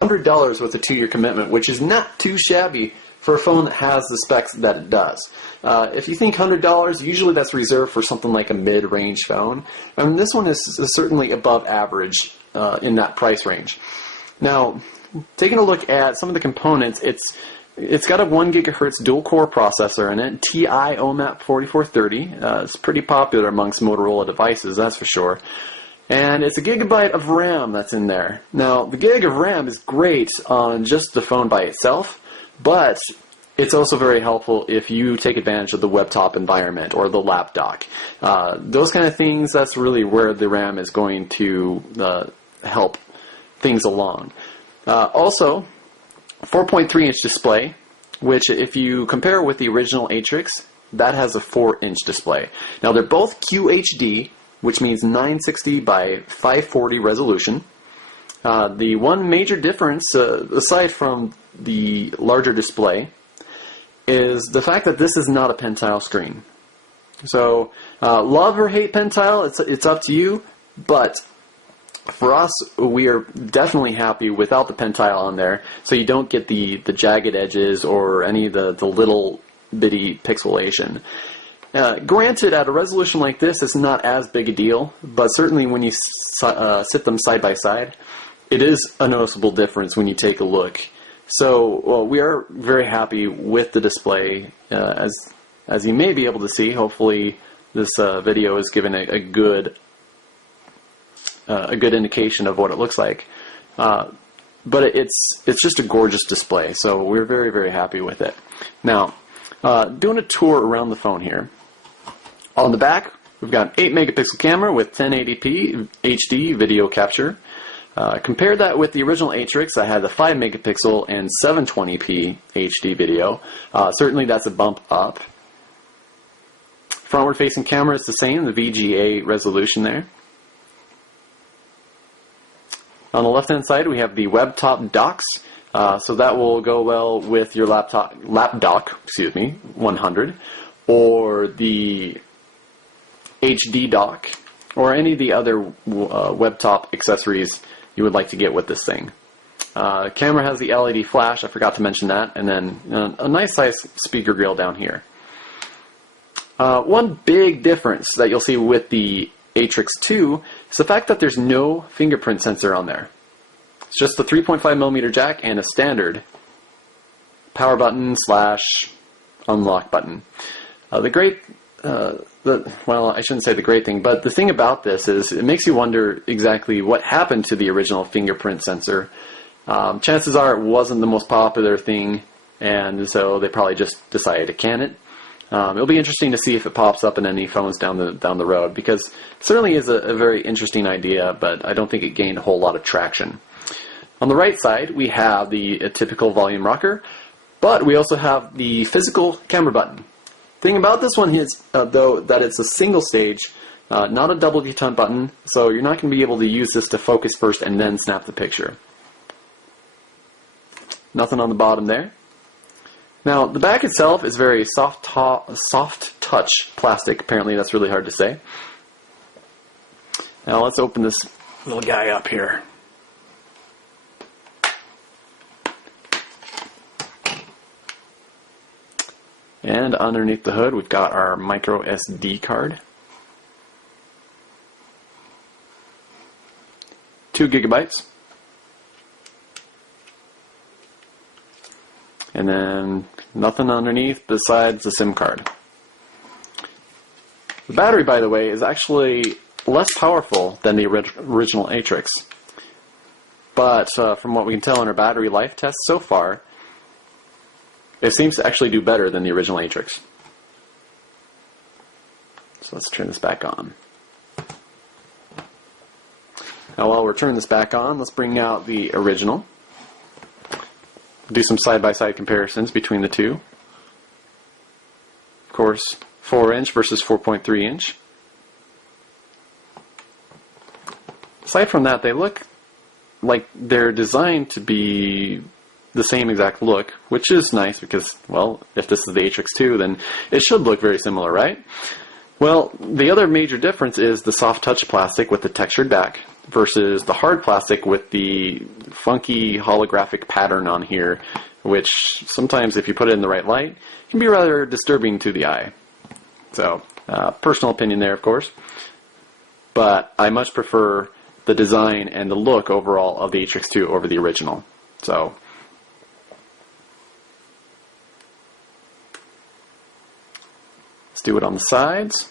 $100 with a 2-year commitment, which is not too shabby for a phone that has the specs that it does. If you think $100, usually that's reserved for something like a mid-range phone. And this one is certainly above average in that price range. Now, taking a look at some of the components, it's got a 1 gigahertz dual-core processor in it, TI OMAP 4430. It's pretty popular amongst Motorola devices, that's for sure. And it's a gigabyte of RAM that's in there. Now, the gig of RAM is great on just the phone by itself, but it's also very helpful if you take advantage of the webtop environment or the lap dock. Those kind of things, that's really where the RAM is going to help things along. Also, 4.3-inch display, which if you compare with the original Atrix, that has a 4-inch display. Now, they're both QHD, which means 960 by 540 resolution. The one major difference, aside from the larger display, is the fact that this is not a pen-tile screen. So, love or hate pen-tile, it's up to you, but for us, we are definitely happy without the pen-tile on there, so you don't get the jagged edges or any of the little bitty pixelation. Granted, at a resolution like this, it's not as big a deal, but certainly when you sit them side by side, it is a noticeable difference when you take a look. So, well, we are very happy with the display, as you may be able to see. Hopefully, this video is giving a good indication of what it looks like. But it's just a gorgeous display, so we're very, very happy with it. Now, doing a tour around the phone here. On the back, we've got an 8-megapixel camera with 1080p HD video capture. Compare that with the original Atrix. I had the 5-megapixel and 720p HD video. Certainly that's a bump up. Frontward-facing camera is the same, the VGA resolution there. On the left-hand side, we have the web-top docks. So that will go well with your lap dock, 100, or the HD dock, or any of the other web-top accessories you would like to get with this thing. Camera has the LED flash, I forgot to mention that, and then a nice size speaker grill down here. One big difference that you'll see with the Atrix 2 is the fact that there's no fingerprint sensor on there. It's just the 3.5mm jack and a standard power button / unlock button. Well, I shouldn't say the great thing, but the thing about this is it makes you wonder exactly what happened to the original fingerprint sensor. Chances are it wasn't the most popular thing, and so they probably just decided to can it. It'll be interesting to see if it pops up in any phones down the road, because it certainly is a very interesting idea, but I don't think it gained a whole lot of traction. On the right side, we have the typical volume rocker, but we also have the physical camera button. Thing about this one is, though, that it's a single stage, not a double deton button, so you're not going to be able to use this to focus first and then snap the picture. Nothing on the bottom there. Now, the back itself is very soft touch plastic. Apparently that's really hard to say. Now let's open this little guy up here. And underneath the hood, we've got our micro SD card. 2 gigabytes. And then nothing underneath besides the SIM card. The battery, by the way, is actually less powerful than the original Atrix. But from what we can tell in our battery life test so far, it seems to actually do better than the original Atrix. So let's turn this back on. Now while we're turning this back on, let's bring out the original. Do some side-by-side comparisons between the two. Of course, 4-inch versus 4.3-inch. Aside from that, they look like they're designed to be the same exact look, which is nice because, well, if this is the Atrix 2, then it should look very similar, right? Well, the other major difference is the soft touch plastic with the textured back. versus the hard plastic with the funky holographic pattern on here, which sometimes if you put it in the right light can be rather disturbing to the eye. So, personal opinion there, of course. But I much prefer the design and the look overall of the Atrix 2 over the original. So, let's do it on the sides.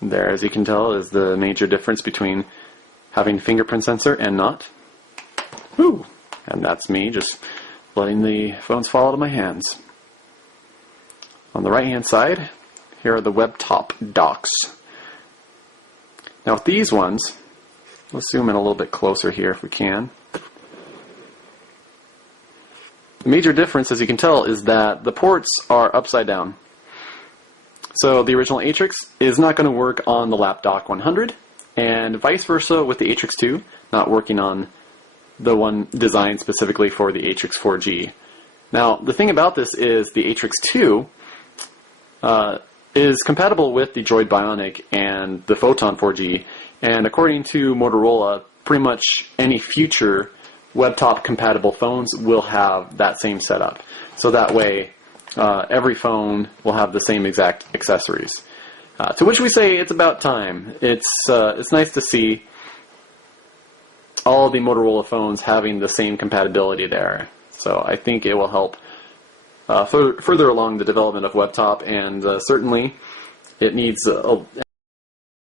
There, as you can tell, is the major difference between having fingerprint sensor and not. Woo! And that's me just letting the phones fall out of my hands. On the right hand side, here are the web top docks. Now with these ones, let's zoom in a little bit closer here if we can. The major difference, as you can tell, is that the ports are upside down. So the original Atrix is not going to work on the lap dock 100, and vice versa with the Atrix 2, not working on the one designed specifically for the Atrix 4G. Now, the thing about this is the Atrix 2 is compatible with the Droid Bionic and the Photon 4G, and according to Motorola, pretty much any future web-top compatible phones will have that same setup. So that way, every phone will have the same exact accessories. To which we say it's about time. It's nice to see all the Motorola phones having the same compatibility there. So I think it will help further along the development of web-top, and certainly it needs